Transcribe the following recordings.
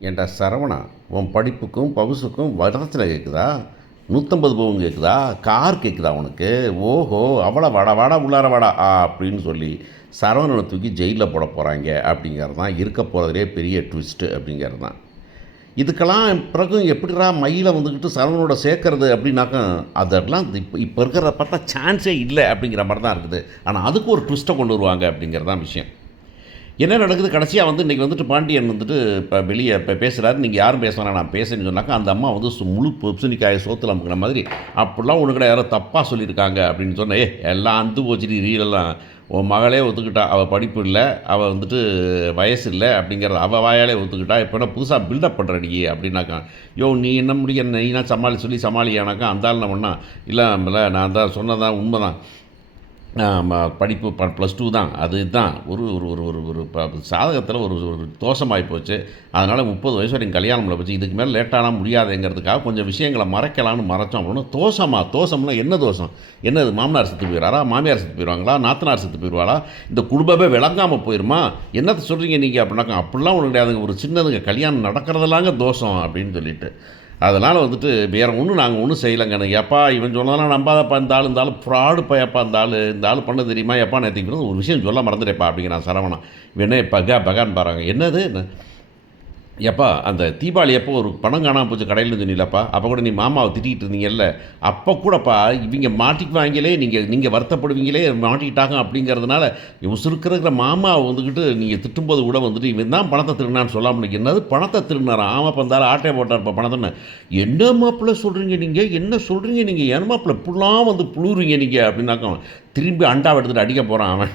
ஏன்டா சரவணா, உன் படிப்புக்கும் பவுசுக்கும் வரதட்சணை கேட்குதா? 150 பவுன் கேட்குதா? கார் கேட்குதா உனக்கு? ஓஹோ! அவ்வளோ வாடா வாடா உள்ளார வாடா அப்படின்னு சொல்லி சரவணனை தூக்கி ஜெயிலில் போட போகிறாங்க அப்படிங்கிறது தான் இருக்க போகிறதுலே பெரிய ட்விஸ்ட்டு அப்படிங்கிறது தான். இதுக்கெல்லாம் பிறகு எப்படிடா மயிலை வந்துக்கிட்டு சரவணனோட சேர்க்கறது அப்படின்னாக்கா, அதெல்லாம் இப்போ இப்போ இருக்கிறத பார்த்தா சான்ஸே இல்லை அப்படிங்கிற மாதிரி தான் இருக்குது. ஆனால் அதுக்கு ஒரு ட்விஸ்ட்டை கொண்டு வருவாங்க அப்படிங்கிறது தான் விஷயம். என்ன நடக்குது கடைசியாக வந்து இன்றைக்கி வந்துட்டு பாண்டியன் வந்துட்டு இப்போ வெளியே இப்போ பேசுகிறாரு. நீங்கள் யாரும் பேச வேணாம், நான் பேசுறேன்னு சொன்னாக்கா, அந்த அம்மா வந்து முழு பூசணிக்காயை சோத்துல அமுக்கின மாதிரி, அப்படிலாம் ஒன்று கூட யாரோ தப்பாக சொல்லியிருக்காங்க அப்படின்னு சொன்னேன். எல்லாம் அந்து போச்சுடி ரீலெல்லாம். உன் மகளே ஒத்துக்கிட்டா, அவள் படிப்பு இல்லை, அவள் வந்துட்டு வயசு இல்லை அப்படிங்கிறத அவள் வாயாலே ஒத்துக்கிட்டா. இப்போ என்ன புதுசாக பில்டப் பண்ணுற நீ அப்படின்னாக்கா, யோ நீ என்ன முடிய நீனா சமாளியானாக்கா, அந்த ஆள் என்ன பண்ணா, இல்லை நான் தான் சொன்னதான் உண்மை தான், படிப்பு +2 தான். அது தான் ஒரு ஒரு ஒரு ஒரு ஒரு சாதகத்தில் ஒரு ஒரு தோஷமாகி போச்சு. அதனால் 30 வயசு வரைக்கும் கல்யாணம் பண்ண போச்சு. இதுக்கு மேலே லேட்டானால் முடியாதுங்கிறதுக்காக கொஞ்சம் விஷயங்களை மறைக்கலான்னு மறைச்சோம் அப்படின்னா, தோஷம்னா என்ன தோஷம்? என்னது, மாமனார் செத்து போயிடுறாரா? மாமியார் செத்து போயிடுவாங்களா? நாத்தனார் செத்து போயிடுவாளா? இந்த குடும்பமே விளங்காமல் போயிடுமா? என்னத்தை சொல்கிறீங்க நீங்கள் அப்படின்னாக்கா, அப்படிலாம் ஒன்றும் கிடையாதுங்க, ஒரு சின்னதுங்க கல்யாணம் நடக்கிறதெல்லாங்க தோஷம் அப்படின்னு சொல்லிட்டு. அதனால் வந்துட்டு வேறு ஒன்றும் நாங்கள் ஒன்றும் செய்யலைங்க. எப்பா இவன் சொன்னதெல்லாம் நம்பாதப்பா, இந்த ஆள் ஃப்ராடு பையப்பா, இந்த ஆள் பண்ண தெரியுமா எப்பா, நேற்றுக்கு ஒரு விஷயம் சொல்ல மறந்துட்டேப்பா அப்படிங்கிறான் சரவணா. இவனே பகான்னு பாருங்க. என்னது எப்பா அந்த தீபாவளி அப்போ ஒரு பணம் காணாமல் போச்சு கடையில் சொன்னீங்களப்பா, அப்போ கூட நீ மாமாவை திட்டிகிட்டு இருந்தீங்கல்ல, அப்போ கூடப்பா இவங்க மாட்டிக்குவாங்களே, நீங்கள் வருத்தப்படுவீங்களே மாட்டிக்கிட்டாங்க அப்படிங்கிறதுனால உசுருக்கிற மாமாவை வந்துக்கிட்டு நீங்கள் திட்டும்போது கூட வந்துட்டு இவன் தான் பணத்தை திருடினான்னு சொல்லாமல், என்னது பணத்தை திருடினாரா? ஆமாம் வந்தாலும் ஆட்டையை போட்டார்ப்பா பணத்தை. என்ன மாப்பிள்ளை சொல்கிறீங்க நீங்கள், என்ன சொல்கிறீங்க நீங்கள், என் மாப்பிள்ளை இப்படிலாம் வந்து புழுறீங்க நீங்கள் அப்படின்னாக்கா, திரும்பி அண்டாவை எடுத்துகிட்டு அடிக்க போகிறான் அவன்.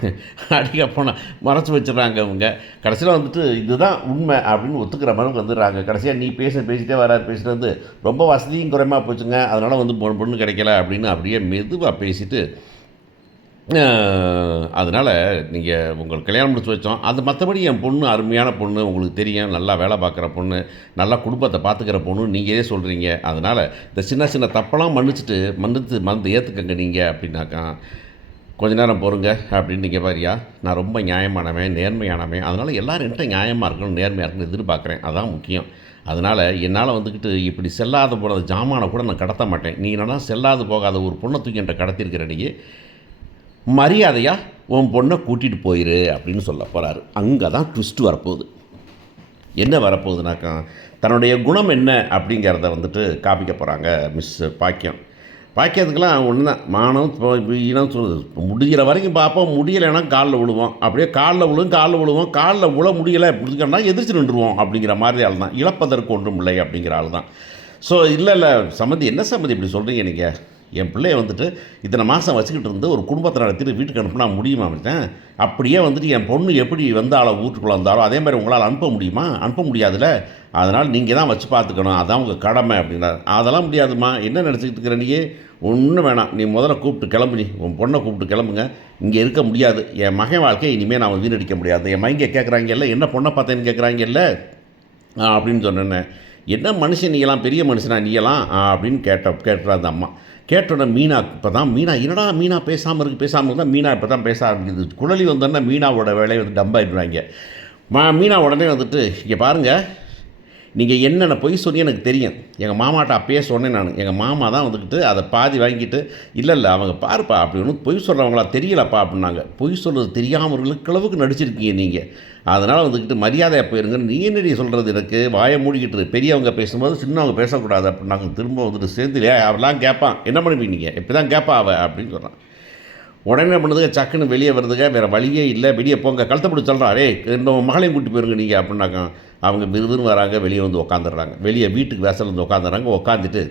அடிக்க போனால் மறைச்சி வச்சிடறாங்க அவங்க. கடைசியில் வந்துட்டு இதுதான் உண்மை அப்படின்னு ஒத்துக்கிற மாதிரி வந்துடுறாங்க. கடைசியாக நீ பேசிகிட்டே பேசிட்டு வந்து ரொம்ப வசதியும் குறைமா போச்சுங்க, அதனால் வந்து பொண்ணு கிடைக்கல அப்படின்னு அப்படியே மெதுவாக பேசிட்டு, அதனால் நீங்கள் உங்களுக்கு கல்யாணம் முடிச்சு வச்சோம், அது மற்றபடி என் பொண்ணு அருமையான பொண்ணு, உங்களுக்கு தெரியும், நல்லா வேலை பார்க்குற பொண்ணு, நல்லா குடும்பத்தை பார்த்துக்கிற பொண்ணு நீங்களே சொல்கிறீங்க. அதனால் இந்த சின்ன சின்ன தப்பெல்லாம் மன்னித்து ஏற்றுக்கங்க நீங்கள் அப்படின்னாக்கா, கொஞ்ச நேரம் பொறுங்க அப்படின்னு நீங்கள் பாரியா, நான் ரொம்ப நியாயமானவன், நேர்மையானவன், அதனால் எல்லோரும் என்கிட்ட நியாயமாக இருக்கணும், நேர்மையாக இருக்கணும்னு எதிர்பார்க்குறேன், அதான் முக்கியம். அதனால் என்னால் வந்துக்கிட்டு இப்படி செல்லாத போகிற ஜாமானை கூட நான் கடத்த மாட்டேன். நீ என்னன்னா செல்லாது போகாத ஒரு பொண்ணை தூக்கி என்கிட்ட கடத்திருக்கிற நீ, மரியாதையாக உன் பொண்ணை கூட்டிகிட்டு போயிரு அப்படின்னு சொல்ல போகிறாரு. அங்கே தான் ட்விஸ்ட்டு வரப்போகுது. என்ன வரப்போகுதுனாக்கா, தன்னுடைய குணம் என்ன அப்படிங்கிறத வந்துட்டு காமிக்க போகிறாங்க மிஸ் பாக்கியம். பாக்கியத்துக்கெல்லாம் ஒன்று தான், மானம் ஈனம் சொல்லுது. முடிகிற வரைக்கும் பார்ப்போம், முடியலைன்னா காலில் விழுவோம், அப்படியே காலில் விழுவோம், காலில் விழ முடியலை பிடிச்சிக்கன்னா எதிர்த்து நின்றுவோம் அப்படிங்கிற மாதிரி ஆள் தான். இழப்பதற்கு ஒன்றும் இல்லை அப்படிங்கிற ஆள் தான். ஸோ இல்லை சம்மந்தி, என்ன சம்மந்தி இப்படி சொல்கிறீங்க நீங்கள்? என் பிள்ளைய வந்துட்டு இத்தனை மாதம் வச்சுக்கிட்டு இருந்து ஒரு குடும்பத்தை நடத்திட்டு வீட்டுக்கு அனுப்புனா முடியுமா அமைச்சேன்? அப்படியே வந்துட்டு என் பொண்ணு எப்படி வந்தாலோ வீட்டுக்குள்ளே வந்தாலோ அதே மாதிரி உங்களால் அனுப்ப முடியுமா? அனுப்ப முடியாதுல்ல. அதனால் நீங்கள் தான் வச்சு பார்த்துக்கணும், அதான் உங்கள் கடமை அப்படின்னாரு. அதெல்லாம் முடியாதுமா, என்ன நினச்சிக்கிட்டு இருக்கிற நீ? ஒன்றும் வேணாம், நீ முதல்ல கூப்பிட்டு கிளம்பு, நீ உன் பொண்ணை கூப்பிட்டு கிளம்புங்க, இங்கே இருக்க முடியாது, என் மகன் வாழ்க்கையை இனிமேல் நான் வீணடிக்க முடியாது. என் மைங்க கேட்குறாங்கல்ல, என்ன பொண்ணை பார்த்தேன்னு கேட்குறாங்கல்ல அப்படின்னு சொன்னேன்னே. என்ன மனுஷன் நீங்களாம், பெரிய மனுஷனா நீங்களாம் அப்படின்னு கேட்டுறா அந்த அம்மா. கேட்டோன்னே மீனா இப்போ தான் என்னடா மீனா பேசாமல் இருந்தால் மீனா இப்போ தான் பேச ஆரம்பிக்குது. குழலி வந்தோன்னா மீனாவோட வேலையை வந்து டம்பாயிடுறாங்க. மீனா உடனே வந்துட்டு, இங்கே பாருங்கள், நீங்கள் என்னென்ன பொய் சொன்னி எனக்கு தெரியும், எங்கள் மாமாட்ட அப்பயே சொன்னேன் நான். எங்கள் மாமா தான் வந்துக்கிட்டு அதை பாதி வாங்கிட்டு, இல்லை அவங்க பாருப்பா அப்படி ஒன்றும் பொய் சொல்கிறவங்களா தெரியலப்பா அப்படின்னாங்க. பொய் சொல்கிறது தெரியாமவர்களுக்கு அளவுக்கு நடிச்சிருக்கீங்க நீங்கள், அதனால் வந்துக்கிட்டு மரியாதையாக போயிருங்க. நீ என்னடி சொல்கிறது, எனக்கு வாயை மூடிக்கிட்டு, பெரியவங்க பேசும்போது சின்னவங்க பேசக்கூடாது அப்படின்னாங்க. திரும்ப வந்துட்டு சேர்ந்து அவெல்லாம் கேட்பான், என்ன பண்ணுவீங்க நீங்கள், இப்படி தான் கேட்பா அவள் அப்படின்னு சொல்கிறான். உடனே என்ன பண்ணுதுங்க, சக்குன்னு வெளியே வருதுங்க, வேறு வழியே இல்லை, வெளியே போங்க, கழுத்தை பிடிச்சி சொல்கிறான், இந்த மகளையும் கூட்டி போயிருங்க நீங்கள் அப்படின்னாக்கா. அவங்க விறுவிறுன்னு வராங்க, வெளியே வந்து உட்காந்துடுறாங்க. வெளியே வீட்டுக்கு வேசல் வந்து உட்காந்துறாங்க. உட்காந்துட்டு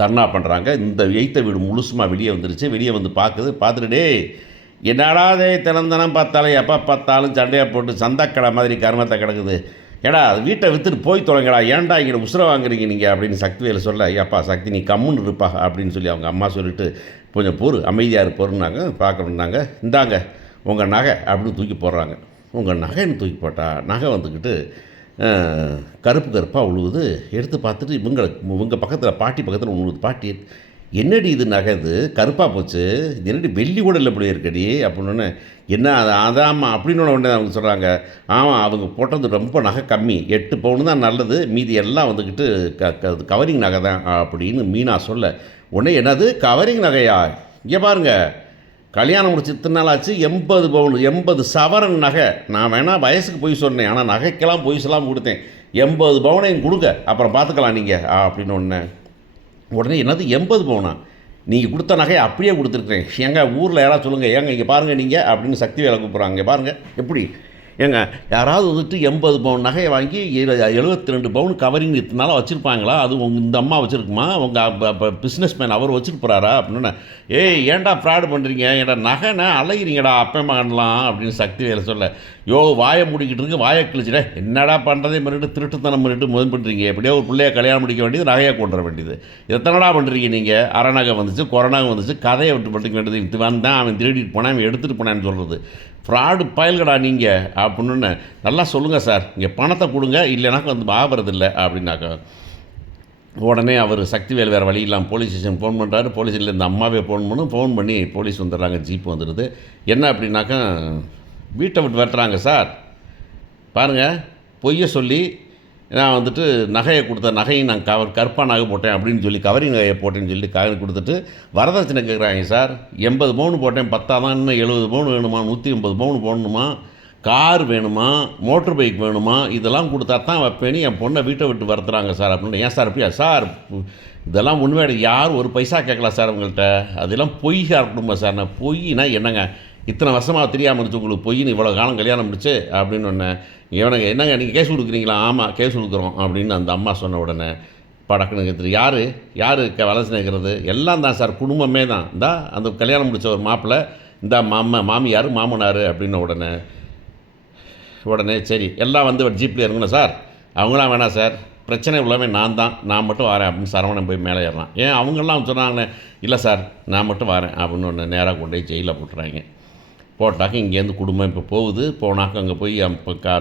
தர்ணா பண்ணுறாங்க. இந்த எய்த்த வீடு முழுசுமாக வெளியே வந்துருச்சு. வெளியே வந்து பார்த்துட்டு என்னடா தினம் பார்த்தாலும் எப்போ பார்த்தாலும் சண்டையாக போட்டு சந்தக்கடை மாதிரி கர்மத்தை கிடக்குது, ஏடா அது வீட்டை விற்றுட்டு போய் தொலைங்கடா, ஏன்டா இங்கே உசுரை வாங்குறீங்க நீங்கள் அப்படின்னு சக்திவேலு சொல்ல, ஏப்பா சக்தி நீ கம்முன்னு இருப்பா அப்படின்னு சொல்லி அவங்க அம்மா சொல்லிவிட்டு, கொஞ்சம் பொறு அமைதியாக பொறுனாங்க. பார்க்கணுன்னாங்க, இந்தாங்க உங்கள் நகை அப்படின்னு தூக்கி போடுறாங்க. உங்கள் நகைன்னு தூக்கி போட்டால் நகை வந்துக்கிட்டு கருப்பாக உழுவுது. எடுத்து பார்த்துட்டு இவங்க பக்கத்தில் பாட்டி பக்கத்தில் உழுவுது. பாட்டி, என்னடி இது நகை இது கருப்பாக போச்சு, இது என்னடி வெள்ளி கூட இல்லை இப்படி இருக்கடி அப்படின்னோடனே, என்ன அது அதாம்மா அப்படின்னு உடனே அவங்க சொல்கிறாங்க, ஆமாம் அவங்க போட்டது ரொம்ப நகை கம்மி, 8 பவுன் தான் நல்லது, மீதி எல்லாம் வந்துக்கிட்டு கவரிங் நகை தான் அப்படின்னு மீனா சொல்ல, உடனே என்னது கவரிங் நகையா, இங்கே பாருங்க கல்யாணம் முடிச்சு இத்தனை நாள் ஆச்சு, 80 பவுன் 80 சவரன் நகை, நான் வேணால் வயசுக்கு போய் சொன்னேன், ஆனால் நகைக்கெல்லாம் பொய் சொல்லாமல் கொடுத்தேன், 80 பவுனையும் கொடுங்க அப்புறம் பார்த்துக்கலாம் நீங்கள் அப்படின்னு உடனே என்னது 80 பவுனா, நீங்கள் கொடுத்த நகையை அப்படியே கொடுத்துருக்குறேன், ஏங்க ஊரில் யாராவது சொல்லுங்கள், ஏங்க இங்கே பாருங்கள் நீங்கள் அப்படின்னு சக்திவேலை கூப்பிட்றாங்க, பாருங்கள் எப்படி ஏங்க யாராவது வந்துட்டு 80 பவுன் நகையை வாங்கி 72 பவுன் கவரிங் இத்தனை நாளாக வச்சுருப்பாங்களா, அது இந்த அம்மா வச்சுருக்குமா, உங்கள் பிஸ்னஸ் மேன் அவர் வச்சுட்டு போகிறாரா அப்படின்னு, ஏய் ஏன்டா ஃப்ராடு பண்ணுறீங்க, ஏன்டா நகைனா அலைகிறீங்கடா அப்போ மகன்லாம் அப்படின்னு சக்திவேலை சொல்ல, யோ வாயை முடிக்கிட்டு இருக்கு, வாயை கிழிச்சிட என்னடா பண்ணுறதே பண்ணிட்டு திருட்டுத்தனம் பண்ணிட்டு முதல் பண்ணுறீங்க, எப்படியோ ஒரு பிள்ளைய கல்யாணம் முடிக்க வேண்டியது நகையை கொண்டு வர வேண்டியது, எத்தனடா பண்ணுறீங்க நீங்கள், அரைநகை வந்துச்சு கொரோனாக வந்துச்சு, கதையை விட்டு பண்ணிக்க வேண்டியது, இது வந்தான் அவன் திருடிட்டு போனான் அவன் எடுத்துகிட்டு போனான்னு சொல்கிறது, ஃப்ராடு பயல்கடா நீங்கள் அப்படின்னு, நல்லா சொல்லுங்கள் சார் இங்கே பணத்தை கொடுங்க இல்லைனாக்கா வந்து ஆகிறதில்லை அப்படின்னாக்கா, உடனே அவர் சக்திவேல் வேறு வழி இல்லாமல் போலீஸ் ஸ்டேஷன் ஃபோன் பண்ணுறாரு, போலீஸில் இந்த அம்மாவே ஃபோன் பண்ணி போலீஸ் வந்துடுறாங்க, ஜீப் வந்துடுது, என்ன அப்படின்னாக்கா வீட்டை விட்டு வெட்டுறாங்க சார், பாருங்கள் பொய்யை சொல்லி நான் வந்துட்டு நகையை கொடுத்த நகையும் நான் கருப்பாக நகை போட்டேன் அப்படின்னு சொல்லி கவரிங் நகையை போட்டேன்னு சொல்லி கவர் கொடுத்துட்டு வரதட்சணை கேட்குறாங்க சார், 80 பவுன் போட்டேன் 10 தான் இன்னும் 70 பவுன் வேணுமா, 180 பவுன் போடணுமா, கார் வேணுமா, மோட்டர் பைக் வேணுமா, இதெல்லாம் கொடுத்தா தான் வைப்பேன்னு என் பொண்ணை வீட்டை விட்டு வரத்துறாங்க சார் அப்படின்னு, ஏன் சார் அப்படியா சார் இதெல்லாம் உண்மையாக யார் ஒரு பைசா கேட்கலாம் சார் உங்கள்கிட்ட, அதெல்லாம் பொய்யா இருக்கணுமா சார், நான் பொய்னா என்னங்க இத்தனை வருஷமாக தெரியாமல் இருந்துச்சு உங்களுக்கு பொய்ன்னு இவ்வளோ காலம் கல்யாணம் முடிச்சு அப்படின்னு ஒன்று, இவனுங்க என்னங்க நீங்கள் கேஸ் கொடுக்குறீங்களா, ஆமாம் கேஸ் கொடுக்குறோம் அப்படின்னு அந்த அம்மா சொன்ன உடனே படக்குன்னு கேட்குறது, யார் வளர்ச்சி நிற்கிறது, எல்லாம் தான் சார் குடும்பமே தான், இந்தா அந்த கல்யாணம் முடித்த ஒரு மாப்பிள்ளை இந்த மாமியார் மாமனார் அப்படின்ன உடனே சரி எல்லாம் வந்து ஜீப்பில் இறங்கணும் சார், அவங்களாம் வேணாம் சார் பிரச்சனை உள்ளவே நான் மட்டும் வரேன் அப்படின்னு சரவணன் போய் மேலே ஏறலாம், ஏன் அவங்கெல்லாம் சொன்னாங்களே, இல்லை சார் நான் மட்டும் வரேன் அப்படின்னு ஒன்று நேராக கொண்டு போய் ஜெயிலில் போட்டுறாங்க, போட்டாக்க இங்கேருந்து குடும்பம் இப்போ போகுது, போனாக்க அங்கே போய்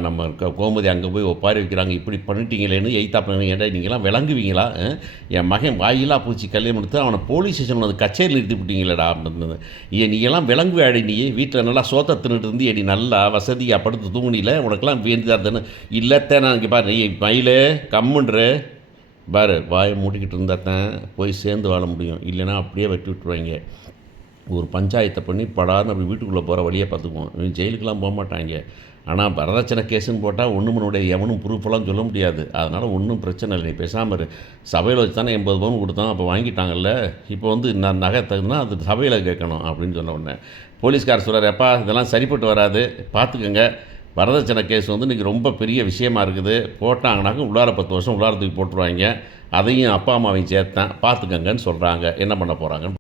நம்ம கோமதி அங்கே போய் ஒப்பாரி வைக்கிறாங்க, இப்படி பண்ணிட்டீங்களேன்னு எய்த்தாப்ப ஏன்டா நீங்களாம் விளங்குவீங்களா, என் மகன் வாயிலாக பூச்சி கல்யாணம் எடுத்து அவனை போலீஸ் ஸ்டேஷன் வந்து கச்சேரி நிறுத்தி விட்டீங்களேடா அப்படின்னு, ஏன் நீங்கள்லாம் விளங்குவாடி, நீ வீட்டில் நல்லா சோத்த தின்னுட்டு இருந்து எடி நல்லா வசதியாக படுத்து தூங்குனியில் உனக்கெல்லாம் வேண்டியதாக இருந்தேன்னு, இல்லைத்தான் நான் இங்கே பாரு நீ மயிலே கம்முன்ற பாரு வாயை மூட்டிக்கிட்டு இருந்தாத்தான் போய் சேர்ந்து வாழ முடியும், இல்லைன்னா அப்படியே வெட்டி விட்டுருவாங்க, ஒரு பஞ்சாயத்தை பண்ணி படார்னு அப்படி வீட்டுக்குள்ளே போகிற வழியை பார்த்துக்குவோம், இவன் ஜெயிலுக்கெல்லாம் போக மாட்டாங்க, ஆனால் வரதட்சணை கேஸுன்னு போட்டால் ஒன்றுமனுடைய எவனும் ப்ரூஃபெல்லாம் சொல்ல முடியாது, அதனால் ஒன்றும் பிரச்சனை இல்லை, நீ பேசாமல் சபையில் வச்சு தானே 80 பவுன் கொடுத்தோம் அப்போ வாங்கிட்டாங்கல்ல, இப்போ வந்து நான் நகை தகுதுன்னா அது சபையில் கேட்கணும் அப்படின்னு சொன்ன உடனே போலீஸ்கார் சொல்கிறார், எப்பா இதெல்லாம் சரிப்பட்டு வராது பார்த்துக்கோங்க, வரதட்சணை கேஸ் வந்து இன்றைக்கி ரொம்ப பெரிய விஷயமா இருக்குது, போட்டாங்கனாக்க உள்ளார 10 வருஷம் உள்ளார தூக்கி போட்டுருவாங்க, அதையும் அப்பா அம்மாவையும் சேர்த்தேன் பார்த்துக்கங்கன்னு சொல்கிறாங்க, என்ன பண்ண போகிறாங்கன்னு